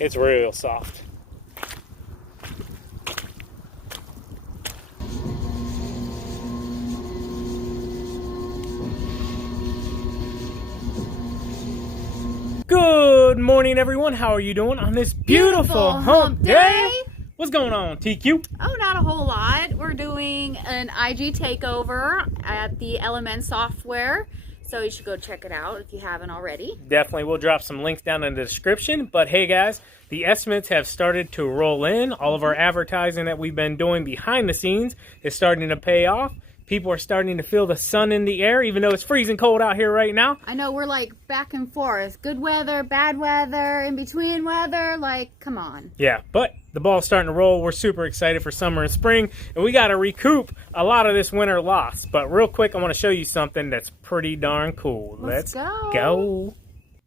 It's real soft. Good morning, everyone. How are you doing on this beautiful hump day? What's going on, TQ? Oh, not a whole lot. We're doing an IG takeover at the LMN Software, so you should go check it out if you haven't already. Definitely. We'll drop some links down in the description. But hey, guys, the estimates have started to roll in. All of our advertising that we've been doing behind the scenes is starting to pay off. People are starting to feel the sun in the air, even though it's freezing cold out here right now. I know we're like back and forth. Good weather, bad weather, in between weather. Like, come on. Yeah, but the ball's starting to roll. We're super excited for summer and spring, and we got to recoup a lot of this winter loss. But real quick, I want to show you something that's pretty darn cool. Let's go.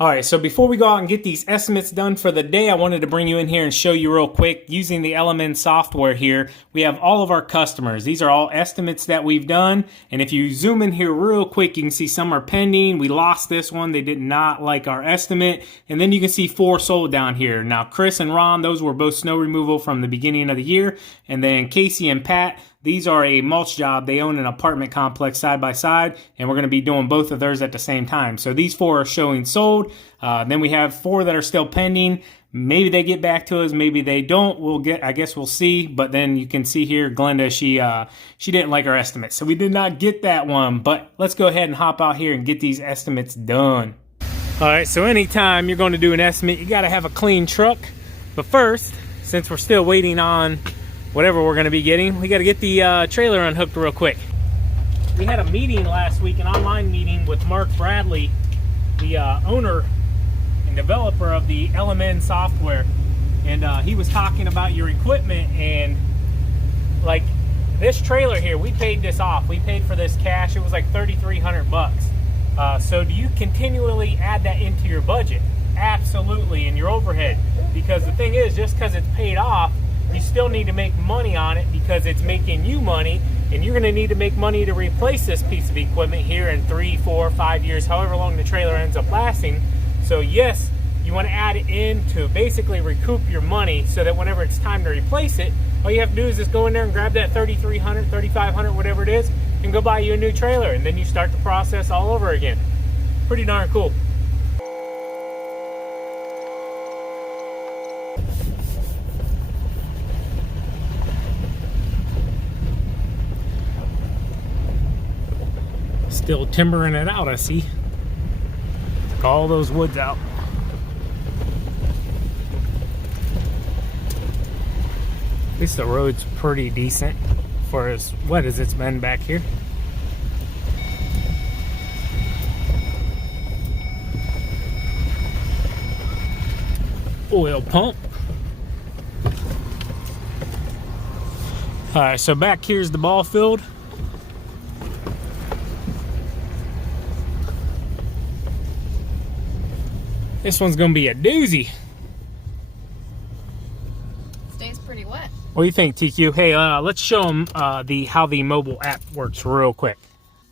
All right, so before we go out and get these estimates done for the day, I wanted to bring you in here and show you real quick using the LMN software here. We have all of our customers. These are all estimates that we've done. And if you zoom in here real quick, you can see some are pending. We lost this one. They did not like our estimate. And then you can see 4 sold down here. Now, Chris and Ron, those were both snow removal from the beginning of the year. And then Casey and Pat, these are a mulch job. They own an apartment complex side by side, and we're going to be doing both of theirs at the same time. So these 4 are showing sold. Then we have 4 that are still pending. Maybe they get back to us, maybe they don't. I guess we'll see. But then you can see here, Glenda, she didn't like our estimate, so we did not get that one. But let's go ahead and hop out here and get these estimates done. All right, so anytime you're going to do an estimate, you got to have a clean truck. But first, since we're still waiting on whatever we're going to be getting, we got to get the trailer unhooked real quick. We had a meeting last week, an online meeting with Mark Bradley, the owner and developer of the LMN software, and he was talking about your equipment. And like this trailer here, we paid this off. We paid for this cash. It was like $3,300. So do you continually add that into your budget? Absolutely, in your overhead, because the thing is, just because it's paid off, you still need to make money on it because it's making you money, and you're going to need to make money to replace this piece of equipment here in 3, 4, 5 years, however long the trailer ends up lasting. So yes, you want to add it in to basically recoup your money so that whenever it's time to replace it, all you have to do is just go in there and grab that $3,300, $3,500, whatever it is, and go buy you a new trailer, and then you start the process all over again. Pretty darn cool. Still timbering it out, I see. Took all those woods out. At least the road's pretty decent for as wet as it's been back here. Oil pump. All right, so back here's the ball field. This one's gonna be a doozy. Stays pretty wet. What do you think, TQ? Hey, let's show them how the mobile app works real quick.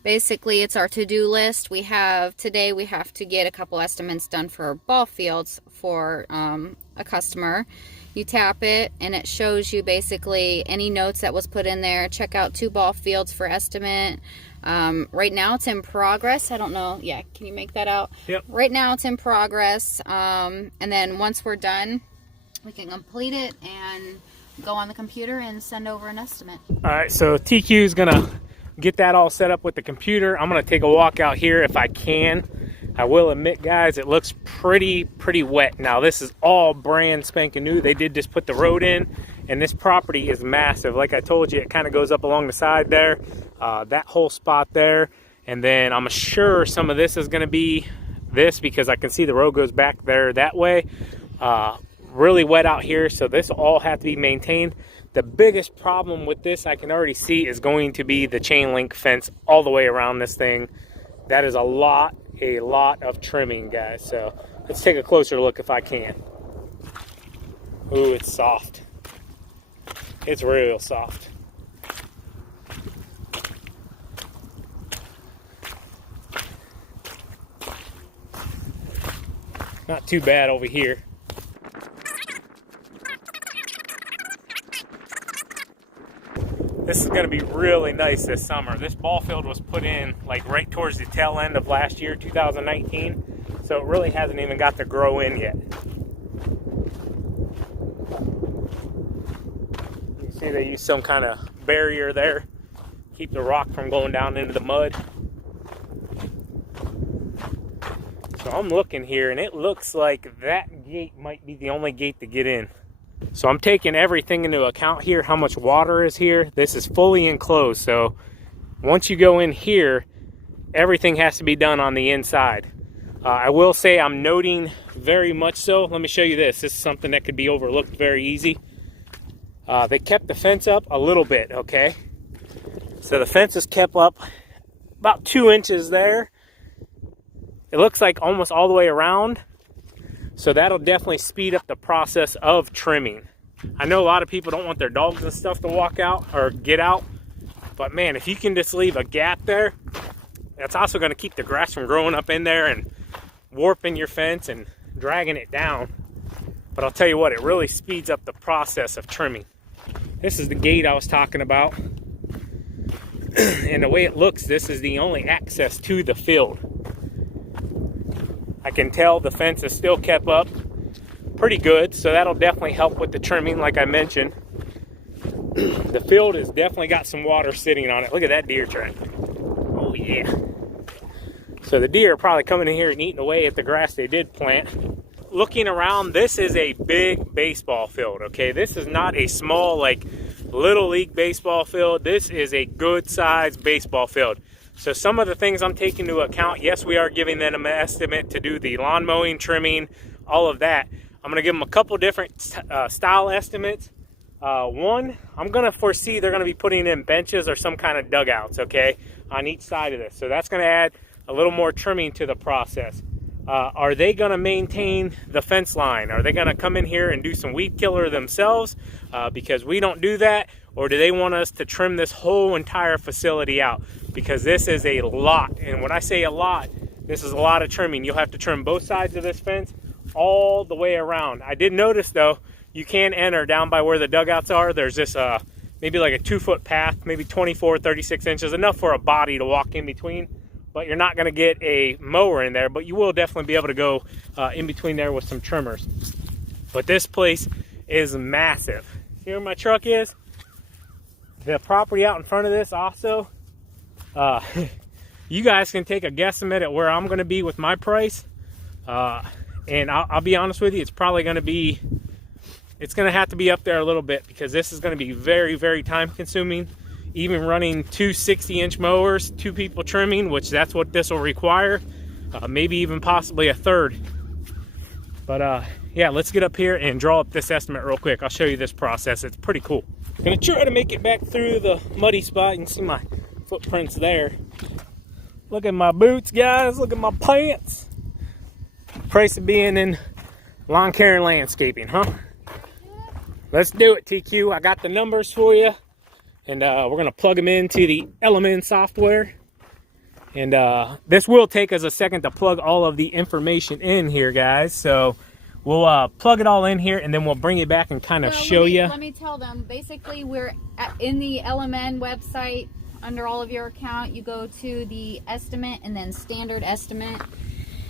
Basically, it's our to-do list. Today we have to get a couple estimates done for ball fields for a customer. You tap it and it shows you basically any notes that was put in there. Check out 2 ball fields for estimate. Right now it's in progress. I don't know. Yeah, can you make that out? Yep. Right now it's in progress. And then once we're done, we can complete it and go on the computer and send over an estimate. All right, so TQ is gonna get that all set up with the computer. I'm gonna take a walk out here if I can. I will admit, guys, it looks pretty wet. Now, this is all brand spanking new. They did just put the road in, and this property is massive. Like I told you, it kind of goes up along the side there, that whole spot there. And then I'm sure some of this is going to be this because I can see the road goes back there that way. Really wet out here, so this will all have to be maintained. The biggest problem with this, I can already see, is going to be the chain link fence all the way around this thing. That is a lot of trimming, guys. So let's take a closer look if I can. Ooh, it's soft. It's real soft. Not too bad over here. This is going to be really nice this summer. This ball field was put in like right towards the tail end of last year, 2019. So it really hasn't even got to grow in yet. You can see they use some kind of barrier there. Keep the rock from going down into the mud. So I'm looking here and it looks like that gate might be the only gate to get in. So I'm taking everything into account here, how much water is here. This is fully enclosed, so once you go in here, everything has to be done on the inside. I will say I'm noting very much so. Let me show you this. This is something that could be overlooked very easy. They kept the fence up a little bit, okay? So the fence is kept up about 2 inches there. It looks like almost all the way around. So that'll definitely speed up the process of trimming. I know a lot of people don't want their dogs and stuff to walk out or get out. But man, if you can just leave a gap there, that's also going to keep the grass from growing up in there and warping your fence and dragging it down. But I'll tell you what, it really speeds up the process of trimming. This is the gate I was talking about. And the way it looks, this is the only access to the field. I can tell the fence is still kept up pretty good, so that'll definitely help with the trimming like I mentioned. The field has definitely got some water sitting on it. Look at that deer track. Oh yeah. So the deer are probably coming in here and eating away at the grass they did plant. Looking around, this is a big baseball field, okay? This is not a small, like, little league baseball field. This is a good sized baseball field. So some of the things I'm taking into account, yes, we are giving them an estimate to do the lawn mowing, trimming, all of that. I'm going to give them a couple different style estimates. One, I'm going to foresee they're going to be putting in benches or some kind of dugouts, okay, on each side of this. So that's going to add a little more trimming to the process. Are they going to maintain the fence line? Are they going to come in here and do some weed killer themselves because we don't do that? Or do they want us to trim this whole entire facility out? Because this is a lot. And when I say a lot, this is a lot of trimming. You'll have to trim both sides of this fence all the way around. I did notice, though, you can enter down by where the dugouts are. There's this maybe like a 2-foot path, maybe 24, 36 inches, enough for a body to walk in between. But you're not going to get a mower in there, but you will definitely be able to go in between there with some trimmers. But this place is massive. See where my truck is? The property out in front of this also. You guys can take a guesstimate at where I'm going to be with my price. And I'll be honest with you, it's probably going to be, it's going to have to be up there a little bit because this is going to be very, very time consuming. Even running 2 60-inch mowers, 2 people trimming, which that's what this will require. Maybe even possibly a third. But yeah, let's get up here and draw up this estimate real quick. I'll show you this process. It's pretty cool. I'm gonna try to make it back through the muddy spot. You can see my footprints there. Look at my boots, guys. Look at my pants. Price of being in lawn care and landscaping, huh? Let's do it, TQ. I got the numbers for you. And we're going to plug them into the LMN software. And this will take us a second to plug all of the information in here, guys. So we'll plug it all in here, and then we'll bring it back and kind of show you. Let me tell them. Basically, we're in the LMN website. Under all of your account, you go to the estimate and then standard estimate.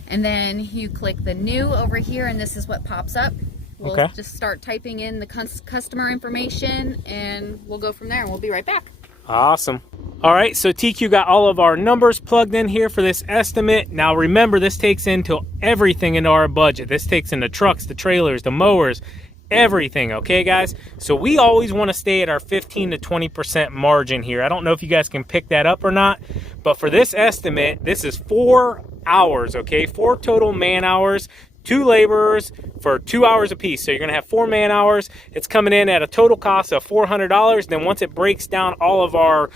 And then you click the new over here, and this is what pops up. We'll just start typing in the customer information, and we'll go from there, and we'll be right back. Awesome. All right, so TQ got all of our numbers plugged in here for this estimate. Now remember, this takes into everything into our budget. This takes in the trucks, the trailers, the mowers, everything, okay, guys? So we always want to stay at our 15 to 20% margin here. I don't know if you guys can pick that up or not, but for this estimate, this is 4 hours, okay? 4 total man hours. 2 laborers for 2 hours apiece. So you're going to have 4 man hours. It's coming in at a total cost of $400. Then once it breaks down all of our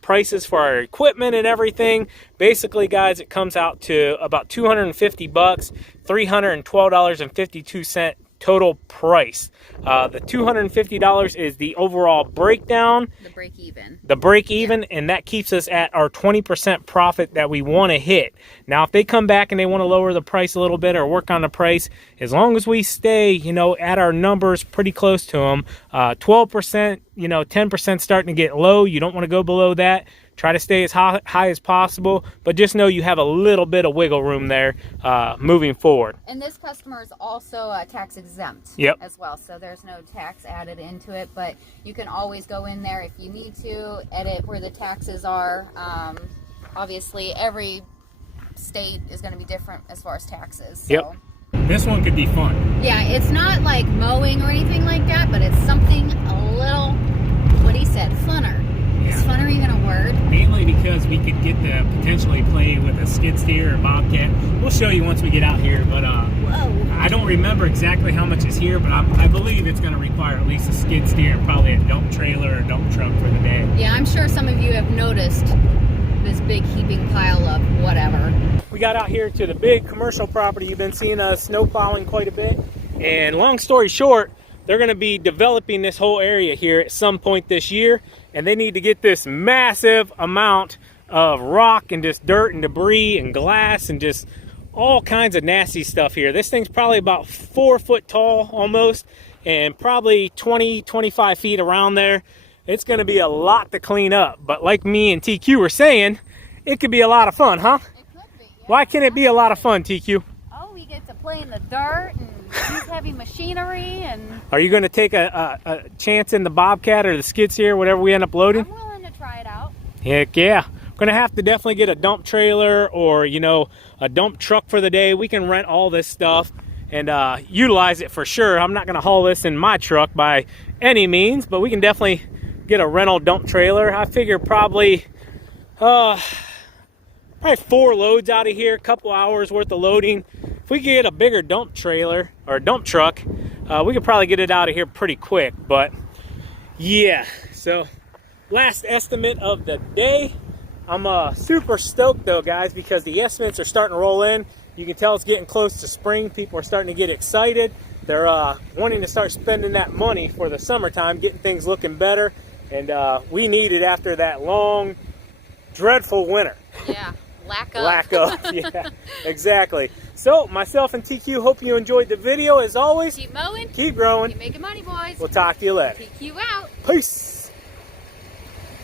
prices for our equipment and everything, basically, guys, it comes out to about $250, $312.52 total price. The $250 is the overall breakdown. The break even. The break even, and that keeps us at our 20% profit that we want to hit. Now, if they come back and they want to lower the price a little bit or work on the price, as long as we stay, you know, at our numbers pretty close to them, 12%, you know, 10% starting to get low. You don't want to go below that. Try to stay as high as possible, but just know you have a little bit of wiggle room there moving forward. And this customer is also tax exempt as well, so there's no tax added into it, but you can always go in there if you need to, edit where the taxes are. Obviously, every state is going to be different as far as taxes. So. Yep. This one could be fun. Yeah, it's not like mowing or anything like that, but it's something a little, what he said, funner. Is funner even a word? Mainly because we could get to potentially play with a skid steer or bobcat. We'll show you once we get out here, but I don't remember exactly how much is here, but I believe it's going to require at least a skid steer and probably a dump trailer or dump truck for the day. Yeah, I'm sure some of you have noticed this big heaping pile of whatever. We got out here to the big commercial property. You've been seeing us snow plowing quite a bit, and long story short, they're going to be developing this whole area here at some point this year, and they need to get this massive amount of rock and just dirt and debris and glass and just all kinds of nasty stuff here. This thing's probably about 4 foot tall almost, and probably 20-25 feet around there. It's going to be a lot to clean up, but like me and TQ were saying, it could be a lot of fun, huh? It could be, yeah. Why can't it be a lot of fun, TQ? Oh, we get to play in the dirt and use heavy machinery. And are you going to take a chance in the bobcat or the skid steer, whatever we end up loading? I'm willing to try it out. Heck yeah. We're going to have to definitely get a dump trailer or, you know, a dump truck for the day. We can rent all this stuff and utilize it for sure. I'm not going to haul this in my truck by any means, but we can definitely get a rental dump trailer. I figure probably 4 loads out of here, a couple hours worth of loading. If we could get a bigger dump trailer or a dump truck, we could probably get it out of here pretty quick. But yeah, so last estimate of the day. I'm super stoked though, guys, because the estimates are starting to roll in. You can tell it's getting close to spring. People are starting to get excited. They're wanting to start spending that money for the summertime, getting things looking better. And we need it after that long, dreadful winter. Yeah. Lack of, yeah, exactly. So, myself and TQ, hope you enjoyed the video. As always, keep mowing, keep growing, keep making money, boys. We'll talk to you later. TQ out. Peace.